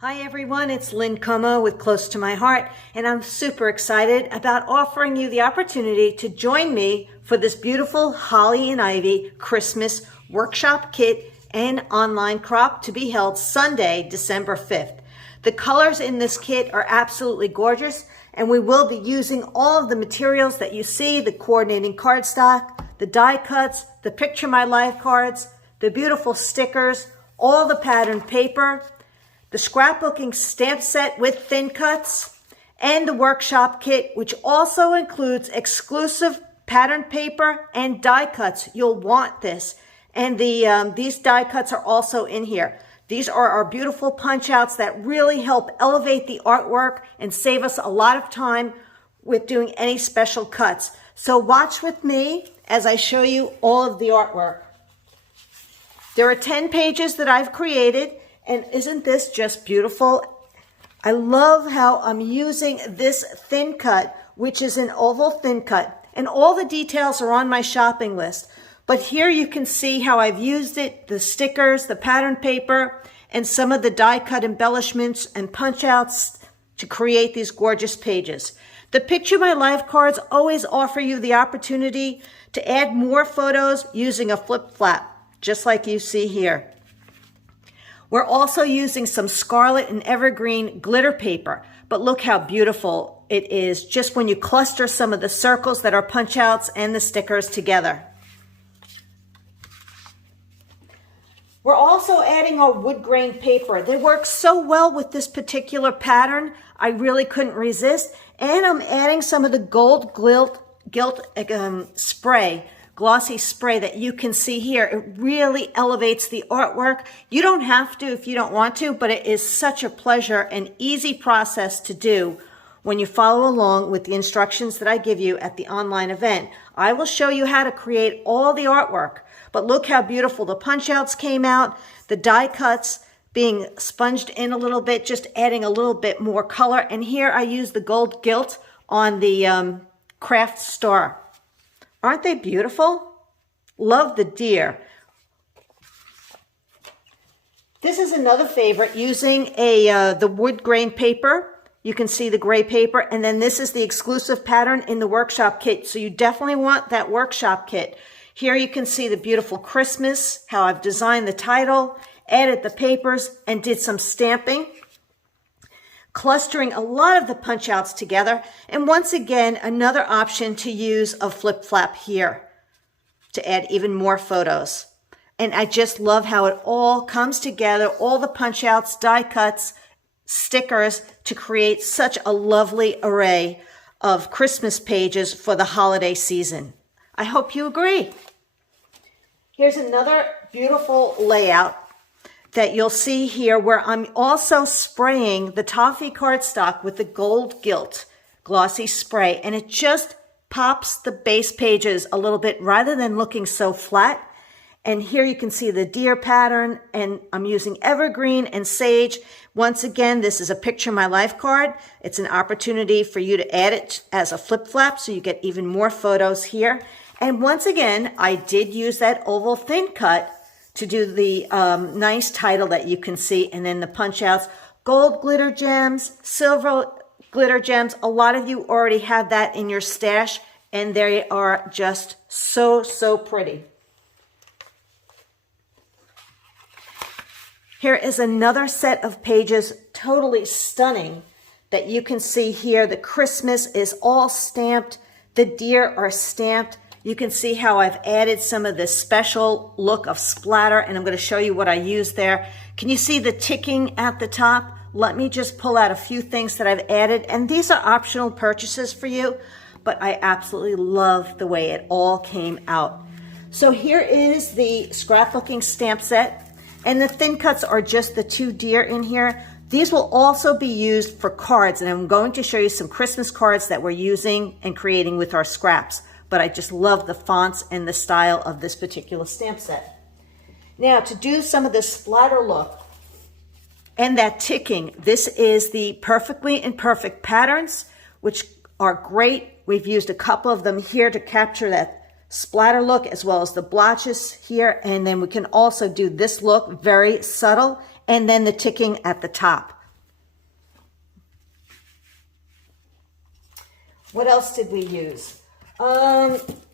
Hi everyone, it's Lynn with Close to My Heart, and I'm super excited about offering you the opportunity to join me for this beautiful Holly and Ivy Christmas workshop kit and online crop to be held Sunday, December 5th. The colors in this kit are absolutely gorgeous, and we will be using all of the materials that you see, the coordinating cardstock, the die cuts, the Picture My Life cards, the beautiful stickers, all the patterned paper, the scrapbooking stamp set with thin cuts, and the workshop kit, which also includes exclusive patterned paper and die cuts. You'll want this. And these die cuts are also in here. These are our beautiful punch outs that really help elevate the artwork and save us a lot of time with doing any special cuts. So watch with me as I show you all of the artwork. There are 10 pages that I've created. And isn't this just beautiful? I love how I'm using this thin cut, which is an oval thin cut. And all the details are on my shopping list. But here you can see how I've used it, the stickers, the pattern paper, and some of the die cut embellishments and punch outs to create these gorgeous pages. The Picture My Life cards always offer you the opportunity to add more photos using a flip flap, just like you see here. We're also using some scarlet and evergreen glitter paper, but look how beautiful it is just when you cluster some of the circles that are punch outs and the stickers together. We're also adding our wood grain paper. They work so well with this particular pattern, I really couldn't resist. And I'm adding some of the gold gilt spray, glossy spray that you can see here. It really elevates the artwork. You don't have to if you don't want to, but it is such a pleasure and easy process to do when you follow along with the instructions that I give you at the online event. I will show you how to create all the artwork, but look how beautiful the punch outs came out, the die cuts being sponged in a little bit, just adding a little bit more color. And here I use the gold gilt on the craft star. Aren't they beautiful? Love the deer. This is another favorite using the wood grain paper. You can see the gray paper, and then this is the exclusive pattern in the workshop kit. So you definitely want that workshop kit. Here you can see the beautiful Christmas, how I've designed the title, added the papers, and did some stamping, clustering a lot of the punch outs together. And once again, another option to use a flip flap here to add even more photos. And I just love how it all comes together, all the punch outs, die cuts, stickers, to create such a lovely array of Christmas pages for the holiday season. I hope you agree. Here's another beautiful layout that you'll see here where I'm also spraying the toffee cardstock with the gold gilt glossy spray, and it just pops the base pages a little bit rather than looking so flat. And here you can see the deer pattern, and I'm using evergreen and sage. Once again, this is a Picture My Life card. It's an opportunity for you to add it as a flip flap so you get even more photos here. And once again, I did use that oval thin cut to do the nice title that you can see, and then the punch outs, gold glitter gems, silver glitter gems. A lot of you already have that in your stash, and they are just so, so pretty. Here is another set of pages, totally stunning, that you can see here. The Christmas is all stamped. The deer are stamped. You can see how I've added some of this special look of splatter, and I'm going to show you what I used there. Can you see the ticking at the top? Let me just pull out a few things that I've added, and these are optional purchases for you, but I absolutely love the way it all came out. So here is the scrapbooking stamp set, and the thin cuts are just the two deer in here. These will also be used for cards, and I'm going to show you some Christmas cards that we're using and creating with our scraps. But I just love the fonts and the style of this particular stamp set. Now, to do some of the splatter look and that ticking, this is the Perfectly Imperfect patterns, which are great. We've used a couple of them here to capture that splatter look, as well as the blotches here. And then we can also do this look, very subtle, and then the ticking at the top. What else did we use?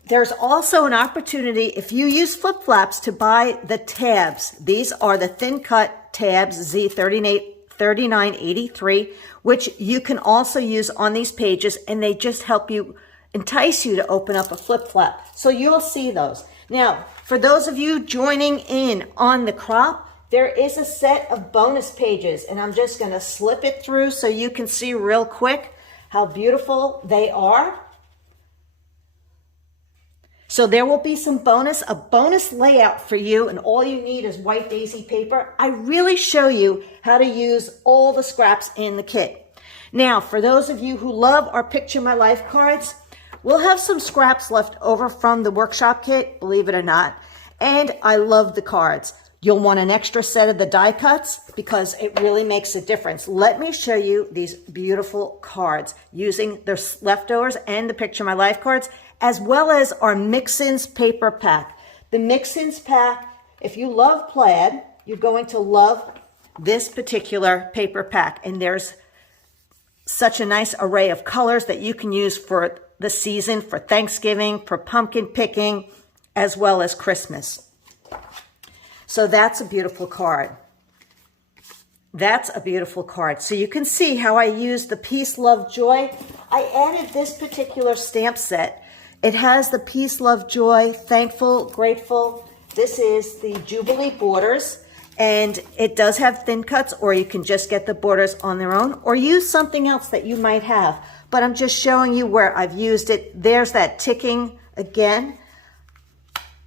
There's also an opportunity, if you use flip flaps, to buy the tabs. These are the thin cut tabs Z3983, which you can also use on these pages, and they just help you, entice you to open up a flip flap. So you'll see those. Now, for those of you joining in on the crop, there is a set of bonus pages, and I'm just going to slip it through so you can see real quick how beautiful they are. So there will be a bonus layout for you, and all you need is white daisy paper. I really show you how to use all the scraps in the kit. Now, for those of you who love our Picture My Life cards, we'll have some scraps left over from the workshop kit, believe it or not. And I love the cards. You'll want an extra set of the die cuts because it really makes a difference. Let me show you these beautiful cards using their leftovers and the Picture My Life cards, as well as our Mix-Ins paper pack. The Mix-Ins pack, if you love plaid, you're going to love this particular paper pack. And there's such a nice array of colors that you can use for the season, for Thanksgiving, for pumpkin picking, as well as Christmas. So that's a beautiful card. That's a beautiful card. So you can see how I used the Peace, Love, Joy. I added this particular stamp set. It has the Peace, Love, Joy, Thankful, Grateful. This is the Jubilee Borders, and it does have thin cuts, or you can just get the borders on their own, or use something else that you might have. But I'm just showing you where I've used it. There's that ticking again.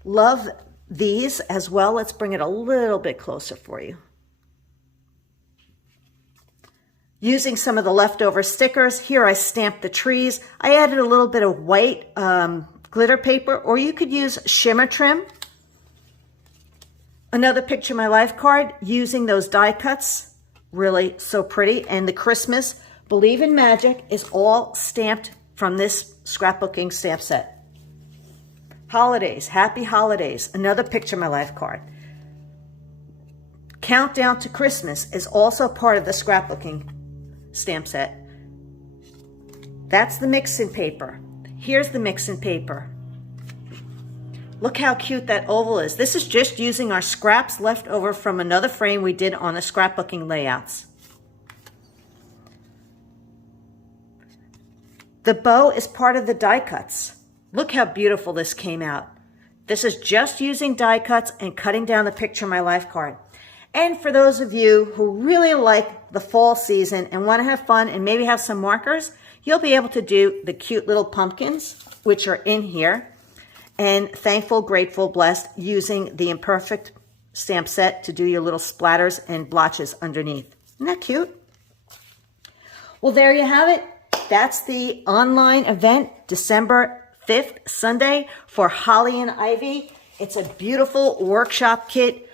Love these as well. Let's bring it a little bit closer for you. Using some of the leftover stickers, here I stamped the trees. I added a little bit of white glitter paper, or you could use shimmer trim. Another Picture My Life card using those die cuts. Really so pretty. And the Christmas Believe in Magic is all stamped from this scrapbooking stamp set. Holidays, happy holidays, another Picture My Life card. Countdown to Christmas is also part of the scrapbooking stamp set. That's the mix-in paper. Here's the mix-in paper. Look how cute that oval is. This is just using our scraps left over from another frame we did on the scrapbooking layouts. The bow is part of the die cuts. Look how beautiful this came out. This is just using die cuts and cutting down the Picture My Life card. And for those of you who really like the fall season and want to have fun and maybe have some markers, you'll be able to do the cute little pumpkins, which are in here, and Thankful, Grateful, Blessed, using the Imperfect stamp set to do your little splatters and blotches underneath. Isn't that cute? Well, there you have it. That's the online event, December 5th, Sunday, for Holly and Ivy. It's a beautiful workshop kit,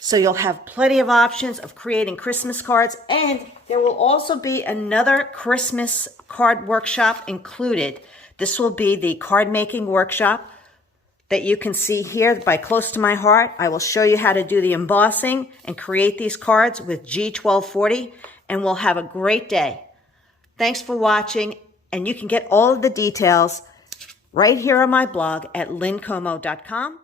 so you'll have plenty of options of creating Christmas cards, and there will also be another Christmas card workshop included. This will be the card making workshop that you can see here by Close to My Heart. I will show you how to do the embossing and create these cards with G1240, and we'll have a great day. Thanks for watching, and you can get all of the details right here on my blog at lynncomo.com.